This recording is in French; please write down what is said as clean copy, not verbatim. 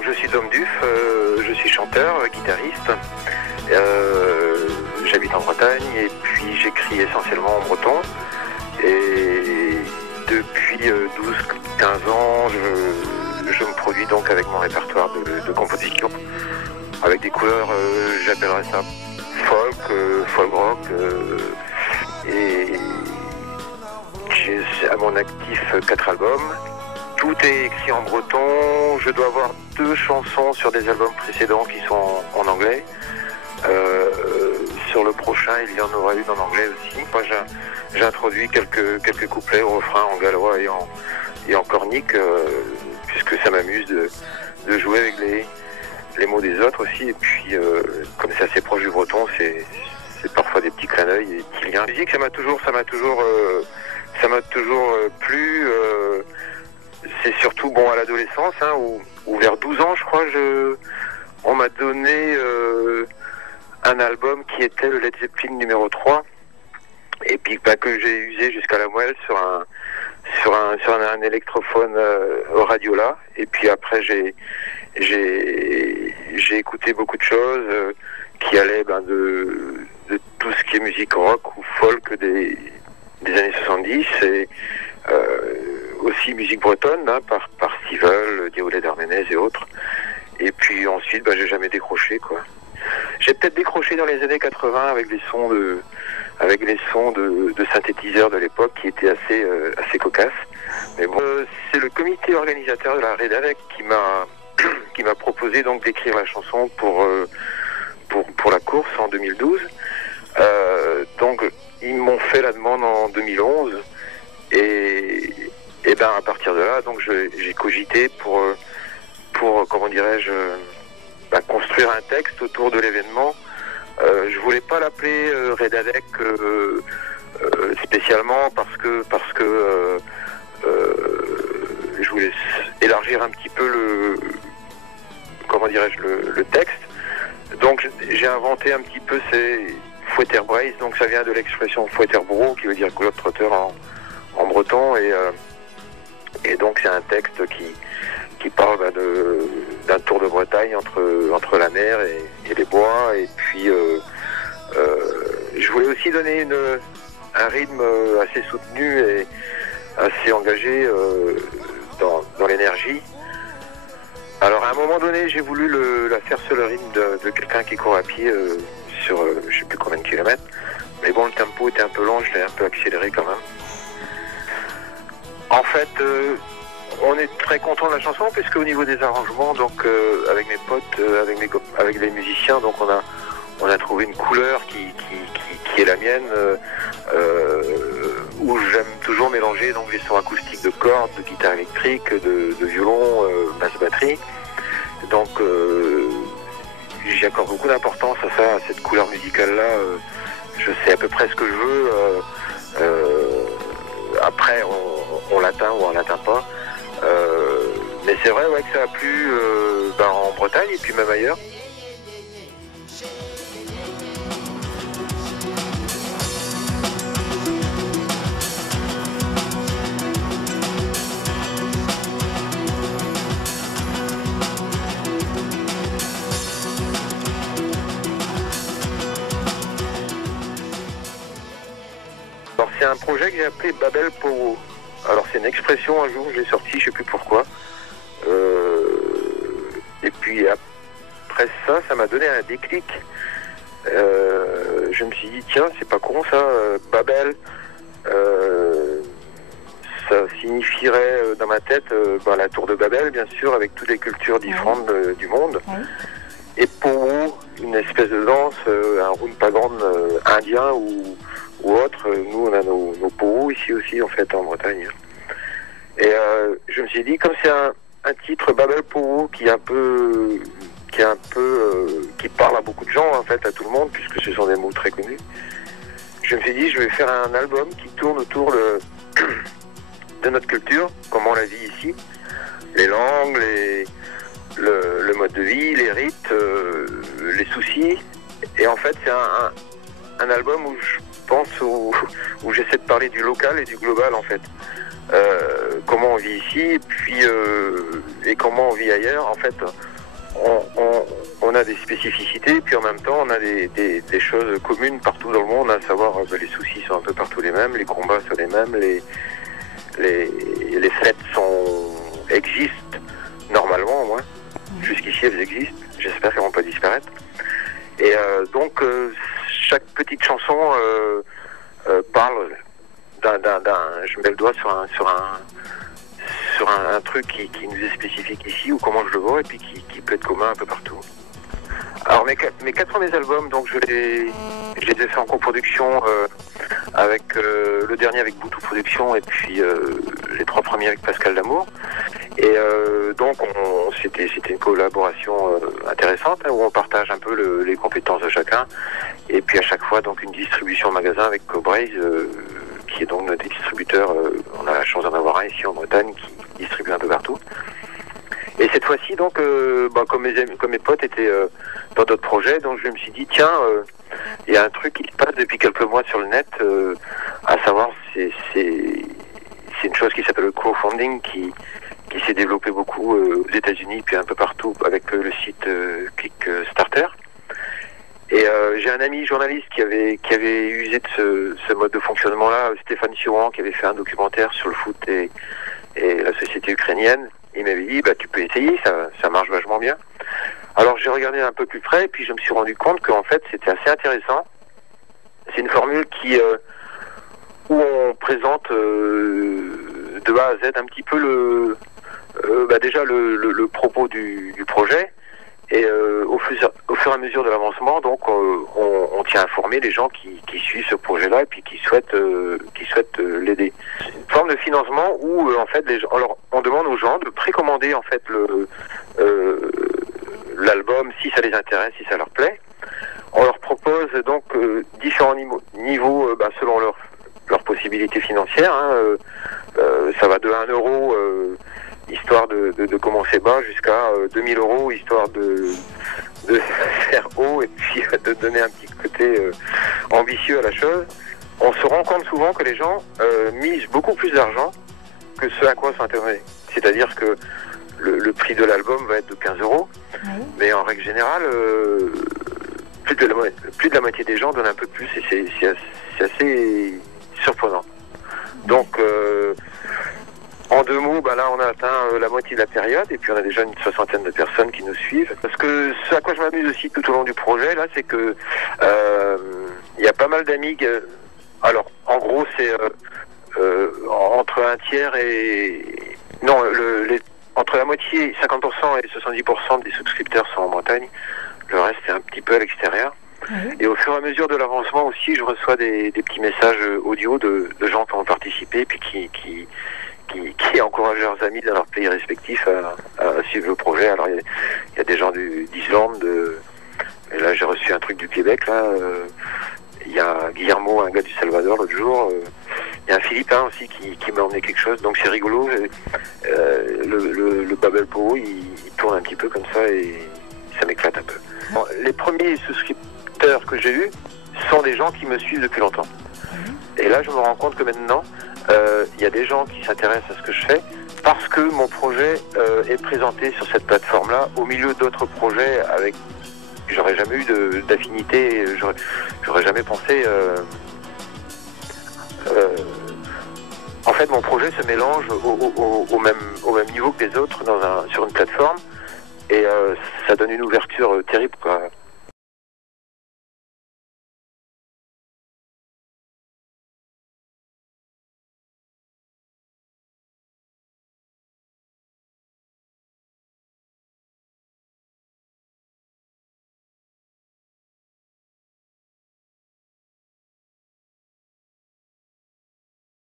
donc je suis Dom Duf, je suis chanteur, guitariste. J'habite en Bretagne et puis j'écris essentiellement en breton. Et depuis 12-15 ans, je me produis donc avec mon répertoire de composition, avec des couleurs, j'appellerais ça folk rock, et j'ai à mon actif 4 albums. Tout est écrit en breton. Je dois avoir 2 chansons sur des albums précédents qui sont en anglais. Sur le prochain, il y en aura une en anglais aussi. Moi, j'ai introduit quelques couplets au refrain en gallois et en cornique, puisque ça m'amuse de jouer avec les mots des autres aussi. Et puis, comme c'est assez proche du breton, c'est parfois des petits clins d'œil, des petits liens. La musique, ça m'a toujours plu. C'est surtout à l'adolescence, hein, où vers 12 ans, je crois, on m'a donné un album qui était le Led Zeppelin numéro 3, et puis que j'ai usé jusqu'à la moelle sur un électrophone Radiola. Et puis après, j'ai écouté beaucoup de choses qui allaient de tout ce qui est musique rock ou folk des années 70, et aussi musique bretonne, hein, par Stivel, Diaoulé d'Arménez et autres. Et puis ensuite, j'ai jamais décroché, quoi. J'ai peut-être décroché dans les années 80 avec les sons de synthétiseurs de l'époque qui étaient assez cocasses. Mais bon, c'est le comité organisateur de la Redavec qui m'a proposé donc d'écrire la chanson pour la course en 2012. Donc ils m'ont fait la demande en 2011 et à partir de là, donc j'ai cogité pour comment dirais-je, construire un texte autour de l'événement. Je voulais pas l'appeler Redavec spécialement parce que je voulais élargir un petit peu le texte. Donc j'ai inventé un petit peu ces Fouetterbrace, donc ça vient de l'expression Fouetterbro qui veut dire globe-trotter en breton, et donc c'est un texte qui parle d'un tour de Bretagne entre la mer et les bois. Et puis je voulais aussi donner un rythme assez soutenu et assez engagé dans l'énergie. Alors à un moment donné, j'ai voulu la faire sur le rythme de quelqu'un qui court à pied sur je sais plus combien de kilomètres, mais bon, le tempo était un peu lent, je l'ai un peu accéléré quand même. En fait, on est très content de la chanson, puisque au niveau des arrangements, donc avec mes potes, avec les musiciens, donc on a trouvé une couleur qui est la mienne, où j'aime toujours mélanger donc les sons acoustiques de cordes, de guitare électrique, de violon, basse batterie. Donc j'y accorde beaucoup d'importance à ça, à cette couleur musicale-là. Je sais à peu près ce que je veux. Après, on l'atteint ou on l'atteint pas. Mais c'est vrai que ça a plu en Bretagne et puis même ailleurs. Alors c'est un projet que j'ai appelé Babel Powo. Alors c'est une expression, un jour j'ai sorti, je sais plus pourquoi. Et puis après ça m'a donné un déclic. Je me suis dit, tiens, c'est pas con ça, Babel. Ça signifierait dans ma tête la tour de Babel, bien sûr, avec toutes les cultures différentes du monde. Oui. Et Powo, une espèce de danse, un rumpagan indien ou autre. Nous, on a nos Powo ici aussi, en fait, en Bretagne. Et je me suis dit, comme c'est un titre Babel Powo qui parle à beaucoup de gens, en fait, à tout le monde, puisque ce sont des mots très connus, je me suis dit, je vais faire un album qui tourne autour de notre culture, comment on la vit ici, les langues, le mode de vie, les rites, les soucis. Et en fait, c'est un album où je pense où j'essaie de parler du local et du global, en fait. Comment on vit ici, et puis et comment on vit ailleurs, en fait, on a des spécificités, puis en même temps, on a des choses communes partout dans le monde, à savoir les soucis sont un peu partout les mêmes, les combats sont les mêmes, les fêtes existent normalement, au moins. Jusqu'ici, elles existent. J'espère qu'elles vont pas disparaître. Et donc, chaque petite chanson parle je mets le doigt sur un truc qui nous est spécifique ici, ou comment je le vois, et puis qui peut être commun un peu partout. Alors mes 4 premiers albums, donc je les ai fait en coproduction avec le dernier avec Boutou Productions, et puis les 3 premiers avec Pascal Lamour. Et donc c'était une collaboration intéressante, hein, où on partage un peu les compétences de chacun, et puis à chaque fois donc une distribution en magasin avec Cobraze, qui est donc notre distributeur. On a la chance d'en avoir un ici en Bretagne qui distribue un peu partout. Et cette fois-ci, donc, comme mes potes étaient dans d'autres projets, donc je me suis dit, tiens, il y a un truc qui se passe depuis quelques mois sur le net, à savoir, c'est une chose qui s'appelle le crowdfunding, qui s'est développé beaucoup aux États-Unis, puis un peu partout, avec le site Kickstarter. Et j'ai un ami journaliste qui avait usé de ce mode de fonctionnement-là, Stéphane Sioran, qui avait fait un documentaire sur le foot et la société ukrainienne. Il m'avait dit, tu peux essayer, ça marche vachement bien. Alors j'ai regardé un peu plus près, et puis je me suis rendu compte qu'en fait c'était assez intéressant. C'est une formule où on présente de A à Z un petit peu déjà le propos du projet. Et au fur et à mesure de l'avancement, donc on tient à informer les gens qui suivent ce projet-là et puis qui souhaitent l'aider. C'est une forme de financement où en fait on demande aux gens de précommander en fait l'album si ça les intéresse, si ça leur plaît. On leur propose donc différents niveaux selon leurs possibilités financières. Hein, ça va de 1 euro. Histoire de commencer bas jusqu'à 2000 €, histoire de faire haut et puis de donner un petit côté ambitieux à la chose. On se rend compte souvent que les gens misent beaucoup plus d'argent que ce à quoi sont intéressés. C'est-à-dire que le prix de l'album va être de 15 €, mais en règle générale, plus de la moitié des gens donnent un peu plus, et c'est assez surprenant. Donc, en 2 mots, là on a atteint la moitié de la période, et puis on a déjà une 60aine de personnes qui nous suivent. Parce que ce à quoi je m'amuse aussi tout au long du projet, là, c'est que il y a pas mal d'amis. Alors, en gros, c'est entre un tiers et entre la moitié, 50% et 70% des souscripteurs sont en Bretagne. Le reste est un petit peu à l'extérieur. Et au fur et à mesure de l'avancement aussi, je reçois des petits messages audio de gens qui ont participé, puis qui encouragent leurs amis dans leurs pays respectifs à suivre le projet. Alors il y a des gens d'Islande, et là j'ai reçu un truc du Québec, là. Il y a Guillermo, un gars du Salvador l'autre jour. Il y a un Philippin aussi qui m'a emmené quelque chose, donc c'est rigolo. Le Babel Pogo, il tourne un petit peu comme ça et ça m'éclate un peu. Bon, les premiers souscripteurs que j'ai eus sont des gens qui me suivent depuis longtemps. Et là je me rends compte que maintenant, il y a des gens qui s'intéressent à ce que je fais parce que mon projet est présenté sur cette plateforme-là au milieu d'autres projets avec j'aurais jamais eu d'affinité, j'aurais jamais pensé. En fait, mon projet se mélange au même niveau que les autres sur une plateforme, et ça donne une ouverture terrible, quoi.